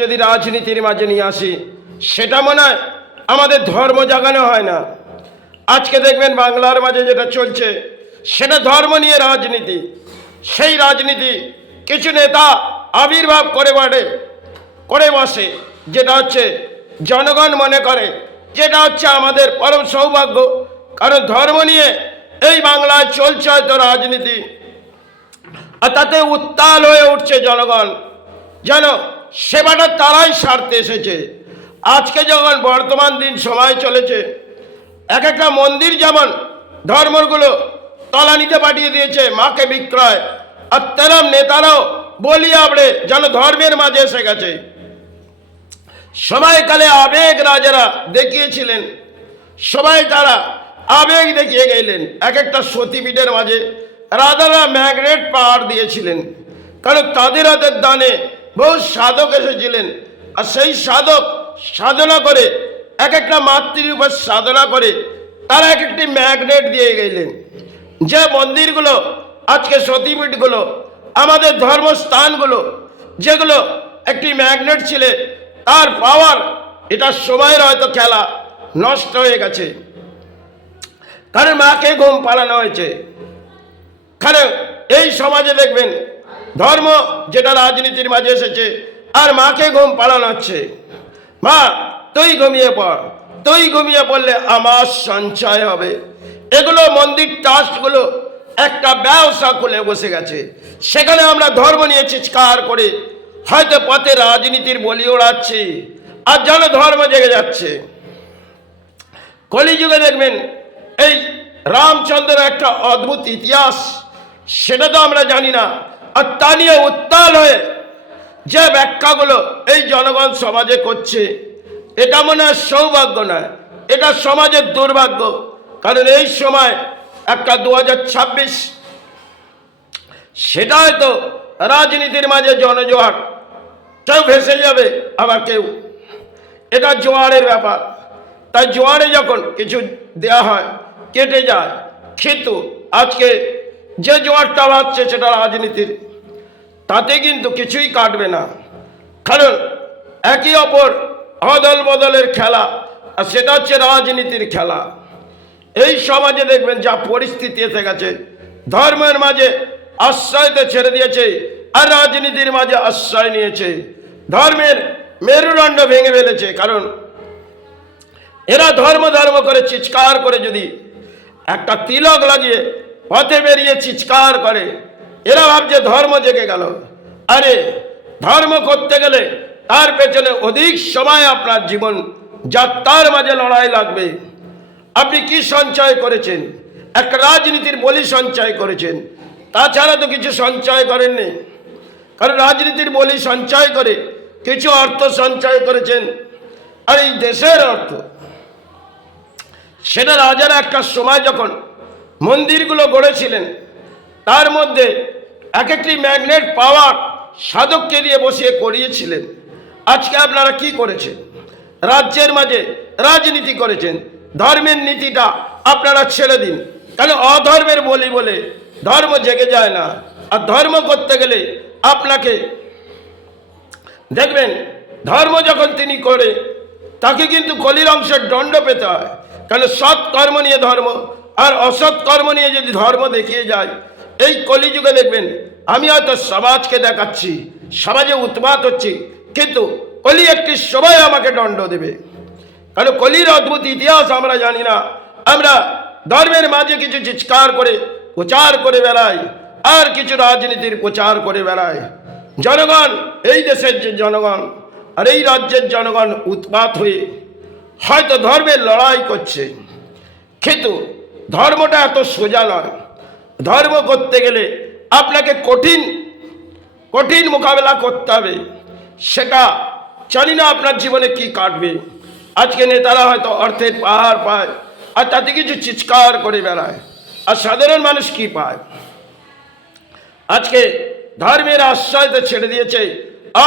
যদি রাজনীতির মাঝে নিয়ে আসি, সেটা মনে হয় আমাদের ধর্ম জাগানো হয় না। আজকে দেখবেন বাংলার মাঝে যেটা চলছে সেটা ধর্ম নিয়ে রাজনীতি। সেই রাজনীতি কিছু নেতা আবির্ভাব করে বসে, যেটা হচ্ছে জনগণ মনে করে যেটা হচ্ছে আমাদের পরম সৌভাগ্য, কারণ ধর্ম নিয়ে এই বাংলায় চলছে হয়তো রাজনীতি, আর তাতে উত্তাল হয়ে উঠছে জনগণ, যেন সেবাটা তারাই সারতে এসেছে। আজকে যখন বর্তমান দিন সময় চলেছে, এক একটা মন্দির যেমন ধর্মগুলো তলানিতে পাঠিয়ে দিয়েছে মাকে বিক্রয়, আর তেরম নেতারাও বলি আবড়ে যেন ধর্মের মাঝে এসে গেছে। সময়কালে আবেগ রাজারা দেখিয়েছিলেন, সবাই তারা আবেগ দেখিয়ে গেলেন। এক একটা সতীপীঠের মাঝে রাজারা ম্যাগনেট পাহাড় দিয়েছিলেন, কারণ তাদের হাতের দানে বহু সাধক এসেছিলেন, আর সেই সাধক সাধনা করে এক একটা মাতৃর উপর সাধনা করে তারা এক একটি ম্যাগনেট দিয়ে গেলেন। যে মন্দিরগুলো আজকে সতীপীঠগুলো আমাদের ধর্মস্থানগুলো যেগুলো একটি ম্যাগনেট ছিল, তার পাওয়ার এটা সময়ের হয়তো খেলা নষ্ট হয়ে গেছে, কারণ মাকে ঘুম পাড়ানো হয়েছে। কারণ এই সমাজে দেখবেন ধর্ম যেটা রাজনীতির মাঝে এসেছে, আর মাকে ঘুম পাড়ানো হচ্ছে। মা তুই ঘুমিয়ে পড়, তুই ঘুমিয়ে পড়লে আমার সঞ্চয় হবে। এগুলো মন্দির ট্রাস্টগুলো একটা ব্যবসা খুলে বসে গেছে, সেখানে আমরা ধর্ম নিয়ে চিৎকার করে হয়তো পথে রাজনীতির বলি ওড়াচ্ছি, আর যেন ধর্ম জেগে যাচ্ছে। কলিযুগে দেখবেন এই রামচন্দ্র একটা অদ্ভুত ইতিহাস, সেটা তো আমরা জানি না, আর তা নিয়ে উত্তাল হয়ে যে ব্যাখ্যাগুলো এই জনগণ সমাজে করছে, এটা মনে হয় সৌভাগ্য নয়, এটা সমাজের দুর্ভাগ্য। কারণ এই সময় একটা 2026, সেটা হয়তো রাজনীতির মাঝে জনজোয়ার, কেউ ভেসে যাবে আবার কেউ, এটা জোয়ারের ব্যাপার। তাই জোয়ারে যখন কিছু দেয়া হয় কেটে যায়, কিন্তু আজকে যে জোয়ারটা বাড়ছে সেটা রাজনীতির, তাতে কিন্তু কিছুই কাটবে না, কারণ একই অপর অদল বদলের খেলা, আর সেটা হচ্ছে রাজনীতির খেলা। এই সমাজে দেখবেন যা পরিস্থিতি এসে গেছে, ধর্মের মাঝে আশ্রয়তে ছেড়ে দিয়েছে আর রাজনীতির মাঝে আশ্রয় নিয়েছে, ধর্মের মেরুদণ্ড ভেঙে ফেলেছে। কারণ এরা ধর্ম ধর্ম করে চিৎকার করে যদি একটা তিলক লাগিয়ে পথে বেরিয়ে চিৎকার করে, এরা ভাবছে ধর্ম জেগে গেল। আরে ধর্ম করতে গেলে তার পেছনে অধিক সময় আপনার জীবন যাত্রার মাঝে লড়াই লাগবে। আপনি কি সঞ্চয় করেছেন? একটা রাজনীতির বলি সঞ্চয় করেছেন, তাছাড়া তো কিছু সঞ্চয় করেননি। কারণ রাজনীতির বলি সঞ্চয় করে কিছু অর্থ সঞ্চয় করেছেন, আর এই দেশের অর্থ, সেটা রাজারা একটা সময় যখন মন্দিরগুলো গড়েছিলেন, তার মধ্যে এক একটি ম্যাগনেট পাওয়ার সাধককে দিয়ে বসিয়ে করিয়েছিলেন। আজকে আপনারা কি করেছেন? রাজ্যের মাঝে রাজনীতি করেছেন, ধর্মের নীতিটা আপনারা ছেড়ে দিন। তাহলে অধর্মের বলি বলে ধর্ম জেগে যায় না, আর ধর্ম করতে গেলে আপনাকে দেখবেন ধর্ম যখন তিনি করে, তাকে কিন্তু কলির অংশের দণ্ড পেতে হয়। কারণ সৎ কর্ম নিয়ে ধর্ম আর অসৎ কর্ম নিয়ে যদি ধর্ম দেখিয়ে যায়, এই কলিযুগে দেখবেন আমি হয়তো সমাজকে দেখাচ্ছি, সমাজে উৎপাত হচ্ছি, কিন্তু কলি একটি সময় আমাকে দণ্ড দেবে। কারণ কলির অদ্ভুত ইতিহাস আমরা জানি না, আমরা ধর্মের মাঝে কিছু চিৎকার করে প্রচার করে বেড়াই, আর কিছু রাজনীতির প্রচার করে বেড়াই। জনগণ, এই দেশের যে জনগণ আর এই রাজ্যের জনগণ উৎপাত হয়ে হয়তো ধর্মের লড়াই করছে, কিন্তু ধর্মটা এত সোজা নয়। ধর্ম করতে গেলে আপনাকে কঠিন কঠিন মোকাবেলা করতে হবে। সেটা জানি না আপনার জীবনে কি কাটবে। আজকে নেতারা হয়তো অর্থের পাহাড় পায়, আর তাতে কিছু চিৎকার করে বেড়ায়, আর সাধারণ মানুষ কি পায়? আজকে ধর্মের আশ্রয়তে ছেড়ে দিয়েছে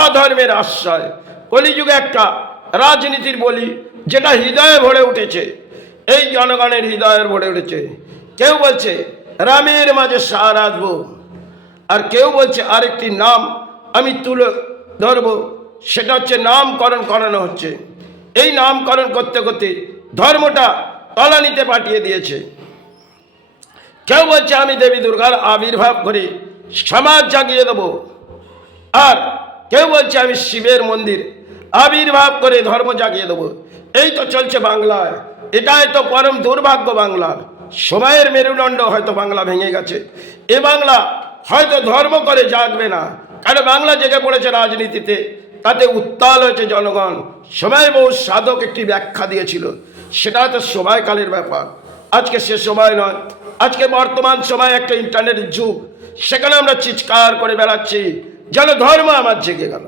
অধর্মের আশ্রয়। কলিযুগে একটা রাজনীতির বলি যেটা হৃদয়ে ভরে উঠেছে, এই জনগণের হৃদয়ের ভরে উঠেছে। কেউ বলছে রামের মাঝে সার আসবো, আর কেউ বলছে আরেকটি নাম আমি তুলে ধরবো, সেটা হচ্ছে নামকরণ করানো হচ্ছে। এই নামকরণ করতে করতে ধর্মটা তলানিতে পাঠিয়ে দিয়েছে। কেউ বলছে আমি দেবী দুর্গার আবির্ভাব করে সমাজ জাগিয়ে দেব, আর কেউ বলছে আমি শিবের মন্দির আবির্ভাব করে ধর্ম জাগিয়ে দেব। এই তো চলছে বাংলায়। এটাই তো পরম দুর্ভাগ্য বাংলার। সময়ের মেরুদণ্ড হয়তো বাংলা ভেঙে গেছে। এ বাংলা হয়তো ধর্ম করে জাগবে না, কারণ বাংলা জেগে পড়েছে রাজনীতিতে, তাতে উত্তাল হয়েছে জনগণ। সময় বহু সাধক একটি ব্যাখ্যা দিয়েছিল, সেটা তো সময়কালের ব্যাপার, আজকে সে সময় নয়। আজকে বর্তমান সময় একটা ইন্টারনেটের যুগ, সেখানে আমরা চিৎকার করে বেড়াচ্ছি যেন ধর্ম আমার জেগে গেল।